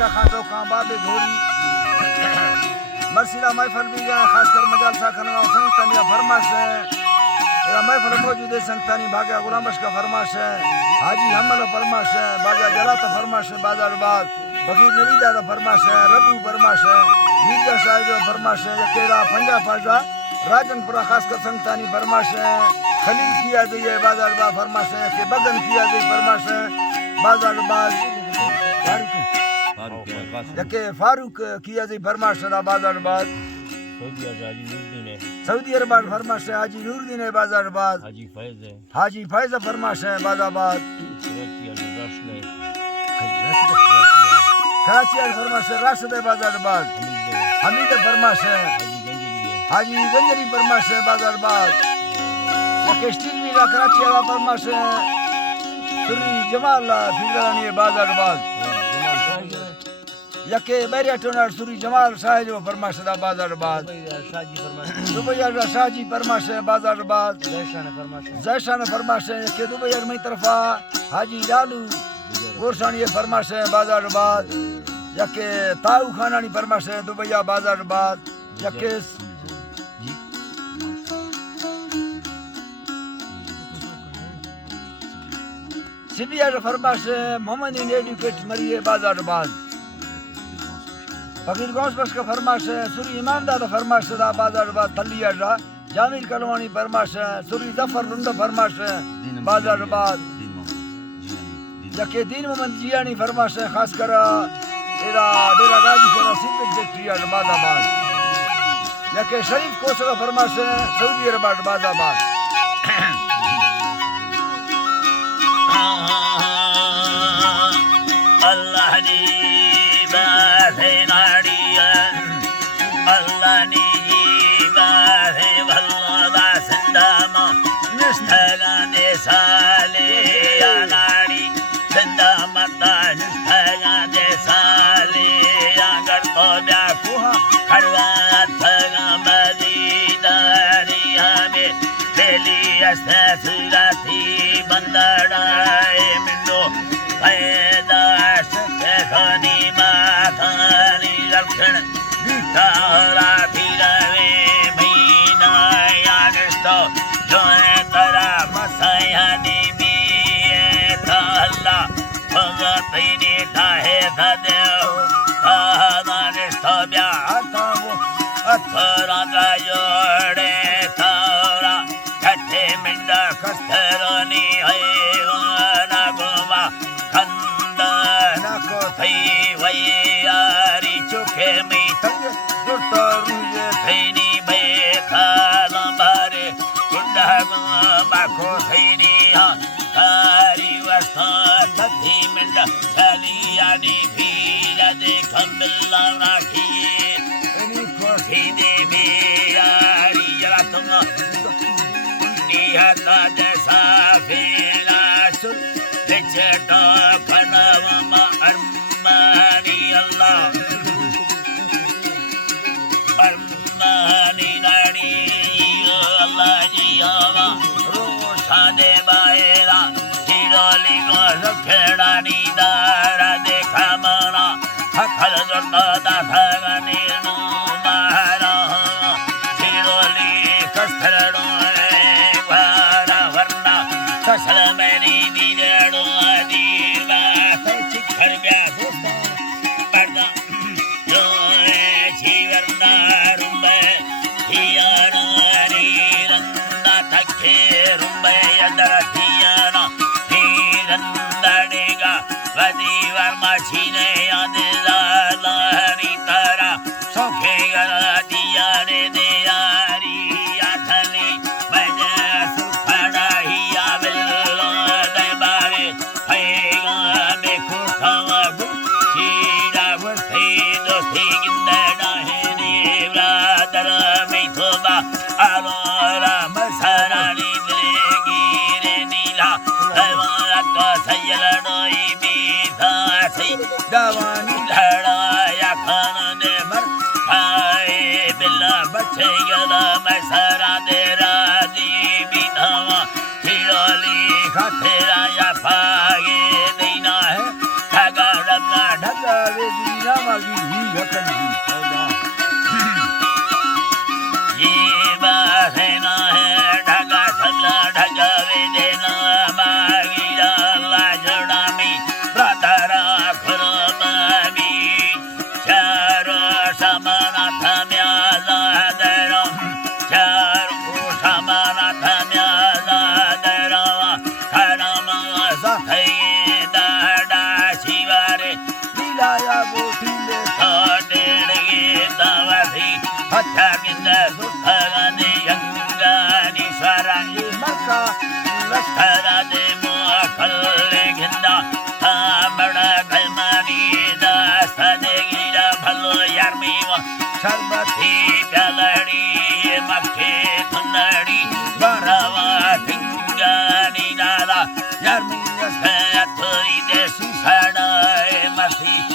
बिया खातो का बाबे घोरी मर्सिदा महफल भी गया खासकर मजाल सा खनगांव संगतानी का फरमाश है या महफल मौजूद है संगतानी भाग्य गुलाम बख्श का फरमाश है हाजी हमल फरमाश है बाजा जलाता फरमाश है बाजार बाग फकीर नवीदा का फरमाश है रबू फरमाश है मिर्जा साहिब का फरमाश है केड़ा पंजा पाजा राजनपुरा खासकर संगतानी फरमाश है खलील किया दिए बाजार बाग फरमाश है के बगन किया दी फरमाश है बाजार बाग जके फारूक किया दी फरमाश है बाजार बाग सऊदी अरब फरमाश है हाजी नूरुद्दीन है बाजार बाग हाजी फैज फरमाश है बाजाबाद कराची फरमाश है राशिद बाजार बाग हमीद फरमाश है हाजी गंजरी फरमाश है बाजार बाग जके स्टील मिला कराची वाला फरमाश है सुरी जमाल फिरदानी बाजार बाग यके बैरिया टोनर सुरी जमाल साहिब फरमाश दा बाजार बाग दुबई शाहजी फरमाश है बाजार बाग जैशान फरमाश है यके दुबई में तरफा हाजी लालू गोरसानी फरमाश है बाजार बाग यके ताऊ खानानी फरमाश है दुबई बाजार बाग यके सीबीआई फरमाश है मोहम्मद इन एडुकेट मरिए बाजार बाग फकीर गौस बख्श का फरमाश है सुरी इमामदाद फरमाश दा बाजार बाग तलिया जा जामिर कलवानी फरमाश है सुरी जफर लुंडा फरमाश है बाजार बाग जके दीन मोहम्मद जियानी फरमाश है खास कर एरा डेरा गाजी सोना सीमेंट फैक्ट्री बाजाबाद जके शरीफ कोस का फरमाश है सऊदी अरब बाजाबाद अल्लाह नी बाहे नाड़ियन अल्लाह नी बाहे वल्ला संदामा निष्ठला दे साले या नाड़ी संदामा ता निष्ठला दे साले या कर तो ब्या कुहा करवा थगा मदीदारी हमें दिली अससुराती बंदड़ाए मिंडो पैदा खनी माथानी लक्षण बिठारा फिरवे महीना यानिस्तो जोने तरा मसायानी मिये थाला भगतनी ताहे थादेव थानिस्तो ब्याथावो अथरा गायोड़े थारा छठे मिंडा कस्तरनी है वाना गोवा को थई वैयारी चुखे में तंग दुर्ता रुजे थईनी बे खाला बारे गुंडा बाको थईनी हा तारी वस्ता तथी मिंडा चलियानी भीला दे खंबिल्ला राखी इनी को सीधे बेयारी जरा तुम निहता जैसा फेला सुन बिचटो खनवमा अरमानी अल्लाह अरमानी नानी अल्लाह जी हवा रोशाने बाएरा हिरोली को रखेड़ानी दारा देखा मरा हखल जोड़ता दाखगानी नो मारा हिरोली कस्तरडो वारा वरना कसल मेरी नीजड़ो दीवा चिखर ब्या दोस्तों पर्दा जो जीवरना रुंबे हियाना नीरंदा थके रुंबे अंदर हियाना नीरंदा डेगा वदी वर्मा छीने याद लानी तारा सोखे गला दिया रे दे यारी याथली बजे सुखड़ा हिया बिल्लो दे बारे हैगा में खुठावा बुचीरा वस्ती दोस्ती गिंदड़ा है नी ब्रादर में थोबा आलोरा मसरानी दिलेगी रे नीला हमारा तो सयलड़ोई बीता सी दवानी लड़ाया खाना दे मर खाए बिल्ला बच्चे गला मसरा दे राजी बिनावा हिरोली खातेरा या पागे देना है ठगा डबला ढगा वे नामागी ही रखन ये बसेना है ढगा सबला ढगा वे देना मागीरा लाजड़ामी प्रातरा खुरबामी चारो समानाथ म्यालादरम चारो समानाथ म्यालादरम हरम सखै दाडा शिवारे लीलाया गोठीले थोडेड़गे तवसी हत्यागिंद सुखगनि यंगानि स्वराय मरका लष्करादे मोखल्ले गिंदा तामड़ गलमनी दास्तदे गिरा भलो यारमीवा शरबती प्यालड़ी मक्खे थुंदड़ी बरवा थिंगानी नाला यारमी थोड़ी दे सुसड़ाए मसी